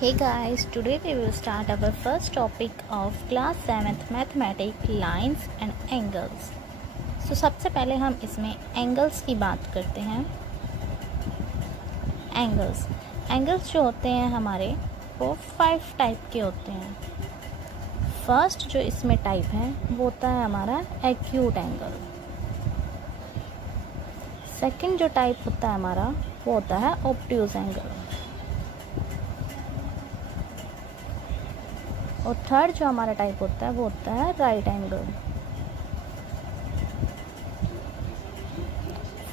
Hey guys, today we will start our first topic of class 7th mathematics lines and angles. So सबसे पहले हम इसमें angles की बात करते हैं. Angles जो होते हैं हमारे वो 5 टाइप के होते हैं. फर्स्ट जो इसमें टाइप है वो होता है हमारा एक्यूट एंगल. सेकंड जो टाइप होता है हमारा वो होता है ऑब्ट्यूज एंगल. और थर्ड जो हमारा टाइप होता है वो होता है राइट एंगल.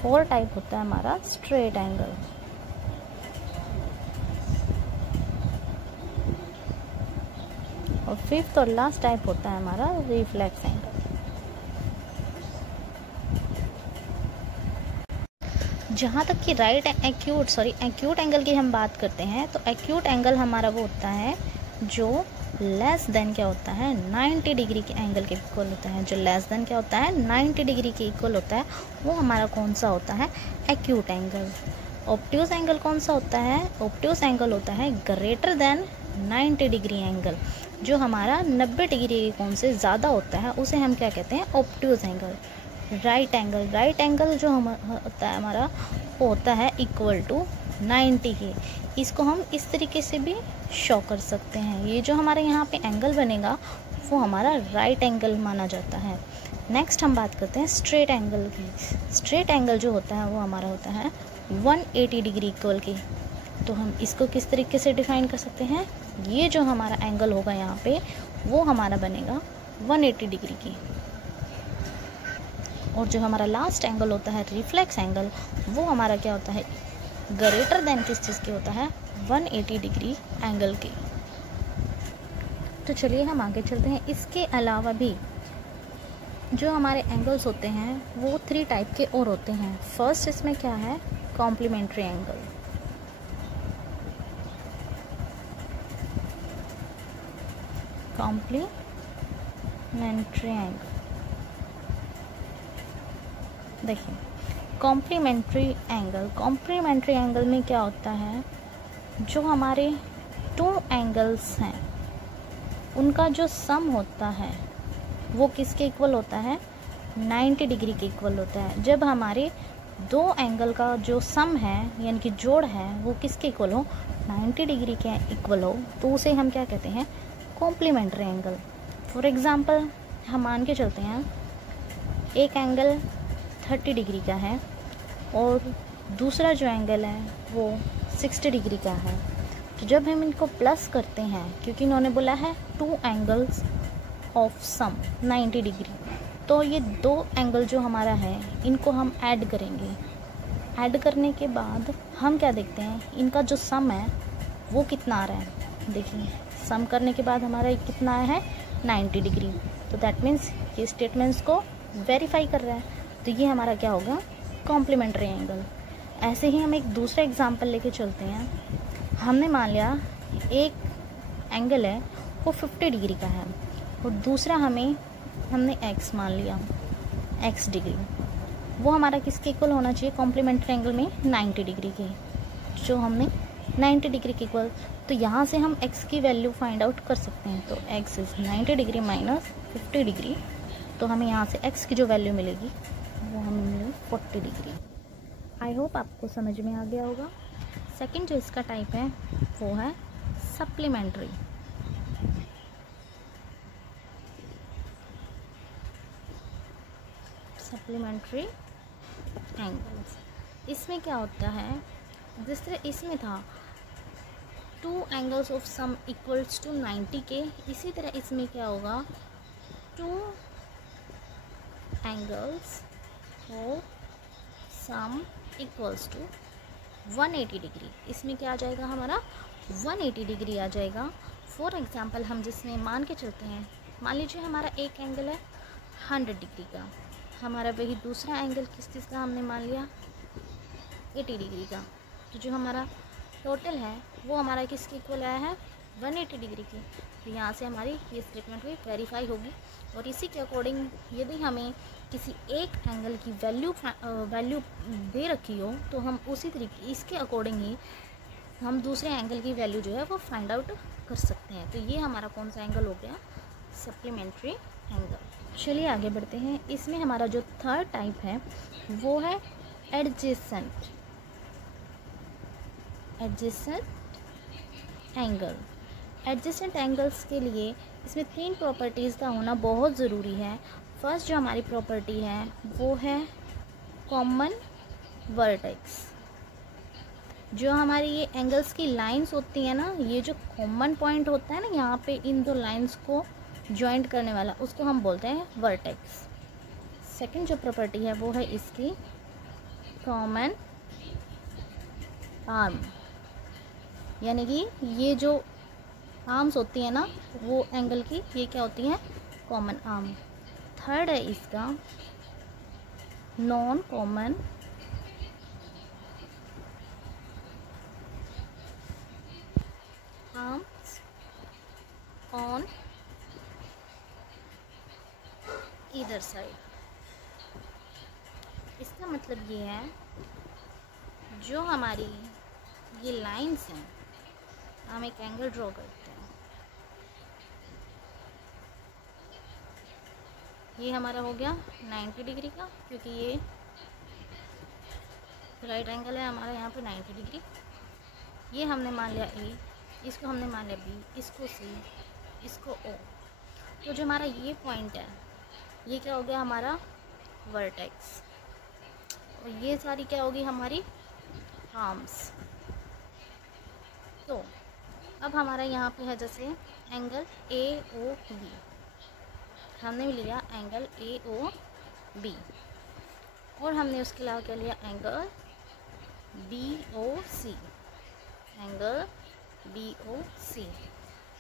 फोर्थ टाइप होता है हमारा स्ट्रेट एंगल. और फिफ्थ और लास्ट टाइप होता है हमारा रिफ्लेक्स एंगल. जहाँ तक कि एक्यूट एंगल की हम बात करते हैं तो एक्यूट एंगल हमारा वो होता है जो लेस देन क्या होता है 90 डिग्री के एंगल के इक्वल होता है. जो लेस देन क्या होता है 90 डिग्री के इक्वल होता है वो हमारा कौन सा होता है एक्यूट एंगल. ऑब्ट्यूज एंगल कौन सा होता है? ऑब्ट्यूज एंगल होता है ग्रेटर देन 90 डिग्री एंगल. जो हमारा 90 डिग्री के कौन से ज़्यादा होता है उसे हम क्या कहते हैं ऑब्ट्यूज एंगल. राइट एंगल जो होता है हमारा वो होता है इक्वल टू 90 के. इसको हम इस तरीके से भी शो कर सकते हैं. ये जो हमारे यहाँ पे एंगल बनेगा वो हमारा राइट एंगल माना जाता है. नेक्स्ट हम बात करते हैं स्ट्रेट एंगल की. स्ट्रेट एंगल जो होता है वो हमारा होता है 180 डिग्री इक्वल की. तो हम इसको किस तरीके से डिफाइन कर सकते हैं? ये जो हमारा एंगल होगा यहाँ पे वो हमारा बनेगा 180 डिग्री की. और जो हमारा लास्ट एंगल होता है रिफ्लेक्स एंगल वो हमारा क्या होता है ग्रेटर देन किस चीज़ के होता है 180 डिग्री एंगल की. तो चलिए हम आगे चलते हैं. इसके अलावा भी जो हमारे एंगल्स होते हैं वो 3 टाइप के और होते हैं. फर्स्ट इसमें क्या है कॉम्प्लीमेंट्री एंगल. कॉम्प्लीमेंट्री एंगल देखिए कॉम्प्लीमेंट्री एंगल में क्या होता है जो हमारे 2 एंगल्स हैं उनका जो सम होता है वो किसके इक्वल होता है 90 डिग्री के इक्वल होता है. जब हमारे 2 एंगल का जो सम है यानी कि जोड़ है वो किसके इक्वल हो 90 डिग्री के इक्वल हो तो उसे हम क्या कहते हैं कॉम्प्लीमेंट्री एंगल. फॉर एग्ज़ाम्पल हम मान के चलते हैं एक एंगल 30 डिग्री का है और दूसरा जो एंगल है वो 60 डिग्री का है. तो जब हम इनको प्लस करते हैं क्योंकि इन्होंने बोला है 2 एंगल्स ऑफ सम 90 डिग्री तो ये 2 एंगल जो हमारा है इनको हम ऐड करेंगे. ऐड करने के बाद हम क्या देखते हैं इनका जो सम है वो कितना आ रहा है. देखिए सम करने के बाद हमारा कितना आया है 90 डिग्री. तो दैट मीन्स ये स्टेटमेंट्स को वेरीफाई कर रहा है. तो ये हमारा क्या होगा कॉम्प्लीमेंट्री एंगल. ऐसे ही हम एक दूसरा एग्जांपल लेके चलते हैं. हमने मान लिया एक एंगल है वो 50 डिग्री का है और दूसरा हमने x मान लिया x डिग्री. वो हमारा किसके इक्वल होना चाहिए कॉम्प्लीमेंट्री एंगल में 90 डिग्री के. जो हमने 90 डिग्री के इक्वल तो यहाँ से हम x की वैल्यू फाइंड आउट कर सकते हैं. तो x is 90 degree minus 50 degree. तो हमें यहाँ से x की जो वैल्यू मिलेगी वो हमें मिलेगी 40 डिग्री. आई होप आपको समझ में आ गया होगा. सेकंड जो इसका टाइप है वो है सप्लीमेंट्री. Supplementary angles. इसमें क्या होता है जिस तरह इसमें था 2 angles of sum equals to 90 के इसी तरह इसमें क्या होगा 2 एंगल्स और सम इक्वल्स टू 180 डिग्री. इसमें क्या आ जाएगा हमारा 180 डिग्री आ जाएगा. फॉर एग्जांपल हम जिसमें मान के चलते हैं मान लीजिए हमारा एक एंगल है 100 डिग्री का. हमारा वही दूसरा एंगल किस चीज़ का हमने मान लिया 80 डिग्री का. तो जो हमारा टोटल है वो हमारा किसके इक्वल आया है 180 डिग्री की. तो यहाँ से हमारी ये स्टेटमेंट भी वेरीफाई होगी. और इसी के अकॉर्डिंग यदि हमें किसी एक एंगल की वैल्यू दे रखी हो तो हम उसी तरीके इसके अकॉर्डिंग ही हम दूसरे एंगल की वैल्यू जो है वो फाइंड आउट कर सकते हैं। तो ये हमारा कौन सा एंगल हो गया, सप्लीमेंट्री एंगल। चलिए आगे बढ़ते हैं। इसमें हमारा जो थर्ड टाइप है वो है एडजेसेंट एंगल। एडजेसेंट एंगल्स के लिए इसमें 3 प्रॉपर्टीज़ का होना बहुत ज़रूरी है। फर्स्ट जो हमारी प्रॉपर्टी है वो है कॉमन वर्टेक्स। जो हमारी ये एंगल्स की लाइंस होती हैं ना, ये जो कॉमन पॉइंट होता है ना यहाँ पे इन दो लाइंस को जॉइंट करने वाला, उसको हम बोलते हैं वर्टेक्स। सेकंड जो प्रॉपर्टी है वो है इसकी कॉमन आर्म, यानी कि ये जो आर्म्स होती हैं ना वो एंगल की, ये क्या होती हैं, कॉमन आर्म। थर्ड है इसका non common arms on either side. इसका मतलब ये है जो हमारी ये लाइंस हैं, हम एक एंगल ड्रॉ करते हैं, ये हमारा हो गया 90 डिग्री का, क्योंकि ये राइट एंगल है हमारा यहाँ पे 90 डिग्री। ये हमने मान लिया ए, इसको हमने मान लिया बी, इसको सी, इसको ओ। तो जो हमारा ये पॉइंट है ये क्या हो गया हमारा वर्टेक्स, और ये सारी क्या होगी हमारी आर्म्स। तो अब हमारा यहाँ पे है जैसे एंगल ए ओ बी, हमने लिया एंगल ए ओ बी, और हमने उसके अलावा क्या लिया एंगल बी ओ सी, एंगल बी ओ सी।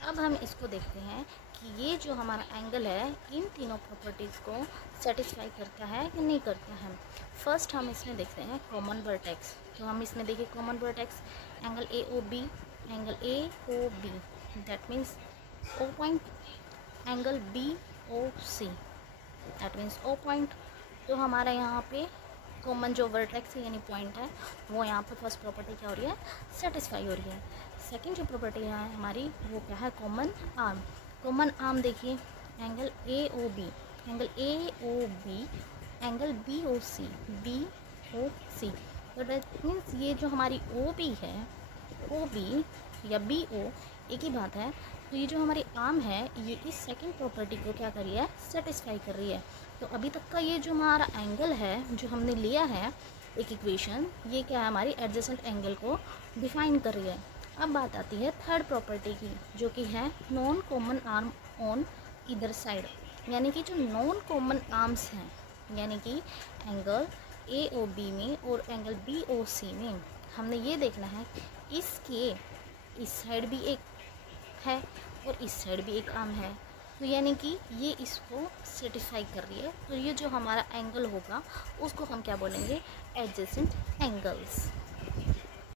अब हम इसको देखते हैं कि ये जो हमारा एंगल है इन तीनों प्रॉपर्टीज़ को सेटिस्फाई करता है कि नहीं करता है। फर्स्ट हम इसमें देखते हैं कॉमन वर्टेक्स। तो हम इसमें देखिए common vertex angle A O B, angle A O B, that means O point, angle B O C, that means O point. तो हमारा यहाँ पे कॉमन जो वर्टेक्स है यानी पॉइंट है वो यहाँ पे फर्स्ट प्रॉपर्टी क्या हो रही है, सेटिस्फाई हो रही है। सेकंड जो प्रॉपर्टी है हमारी वो क्या है, कॉमन आर्म। कॉमन आर्म देखिए angle A O B, angle A O B, angle B O C, B O C. तो दैट मीन्स ये जो हमारी ओ बी है, ओ बी या बी ओ एक ही बात है। तो ये जो हमारी आर्म है ये इस सेकंड प्रॉपर्टी को क्या कर रही है, सेटिस्फाई कर रही है। तो अभी तक का ये जो हमारा एंगल है जो हमने लिया है एक इक्वेशन, ये क्या है हमारी एडजेसेंट एंगल को डिफाइन कर रही है। अब बात आती है थर्ड प्रॉपर्टी की जो कि है non common arm on either side, यानी कि जो नॉन कॉमन आर्म्स हैं, यानी कि एंगल ए ओ बी में और एंगल बी ओ सी में हमने ये देखना है इसके इस साइड भी एक है और इस साइड भी एक आर्म है, तो यानी कि ये इसको सेटिस्फाई कर रही है। तो ये जो हमारा एंगल होगा उसको हम क्या बोलेंगे, एडजेसेंट एंगल्स।